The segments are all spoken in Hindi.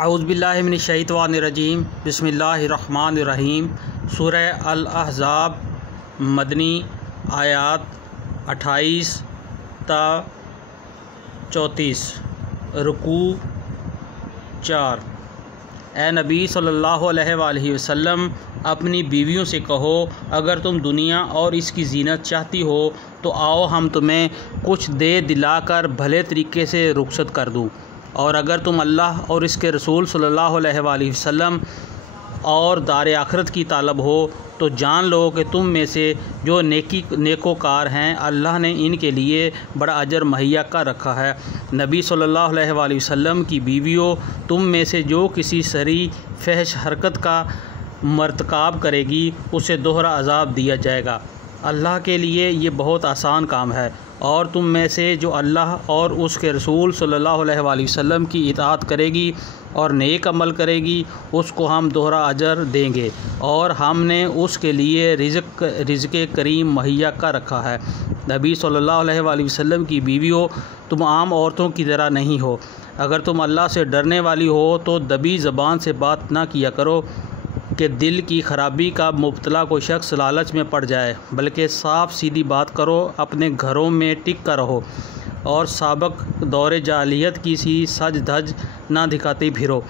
औज़ुबिल्लाहि मिनश्शैतानिर्रजीम बिस्मिल्लाहिर्रहमानिर्रहीम। सूरह अल अहज़ाब मदनी आयात 28 ता 34। रुकू 4। ए नबी सल्लल्लाहु अलैहि वसल्लम, अपनी बीवियों से कहो, अगर तुम दुनिया और इसकी जीनत चाहती हो तो आओ हम तुम्हें कुछ दे दिलाकर भले तरीके से रुखसत कर दूँ। और अगर तुम अल्लाह और इसके रसूल सल्लल्लाहु अलैहि वसल्लम और दार आखिरत की तालब हो तो जान लो कि तुम में से जो नेकोकार हैं, अल्लाह ने इनके लिए बड़ा अजर मुहैया कर रखा है। नबी सल्लल्लाहु अलैहि वसल्लम की बीवियों, तुम में से जो किसी सरी फहश हरकत का मर्तकाब करेगी उसे दोहरा अजाब दिया जाएगा। अल्लाह के लिए ये बहुत आसान काम है। और तुम में से जो अल्लाह और उसके रसूल सल्लल्लाहु अलैहि वसल्लम की इताअत करेगी और नेक अमल करेगी, उसको हम दोहरा अजर देंगे और हमने उसके लिए रिज़्क़ करीम मुहैया कर रखा है। नबी सल्लल्लाहु अलैहि वसल्लम की बीवियों, तुम आम औरतों की तरह नहीं हो। अगर तुम अल्लाह से डरने वाली हो तो दबी ज़बान से बात ना किया करो कि दिल की खराबी का मुब्तला कोई शख्स लालच में पड़ जाए, बल्कि साफ सीधी बात करो, अपने घरों में टिक कर रहो और साबक दौर जाहिलियत की सी सज धज ना दिखाते फिरो।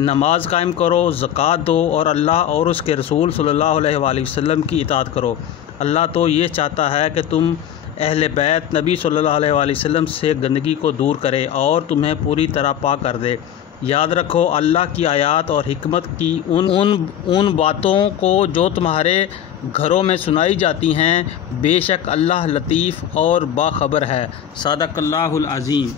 नमाज कायम करो, ज़कात दो और अल्लाह और उसके रसूल सल्लल्लाहु अलैहि वसल्लम की इताअत करो। अल्लाह तो ये चाहता है कि तुम अहले बैत नबी सल्लल्लाहु अलैहि वसल्लम से गंदगी को दूर करे और तुम्हें पूरी तरह पाक कर दे। याद रखो, अल्लाह की आयात और हिकमत की उन बातों को जो तुम्हारे घरों में सुनाई जाती हैं, बेशक अल्लाह लतीफ़ और बाखबर है। सदक़ल्लाहुल अज़ीम।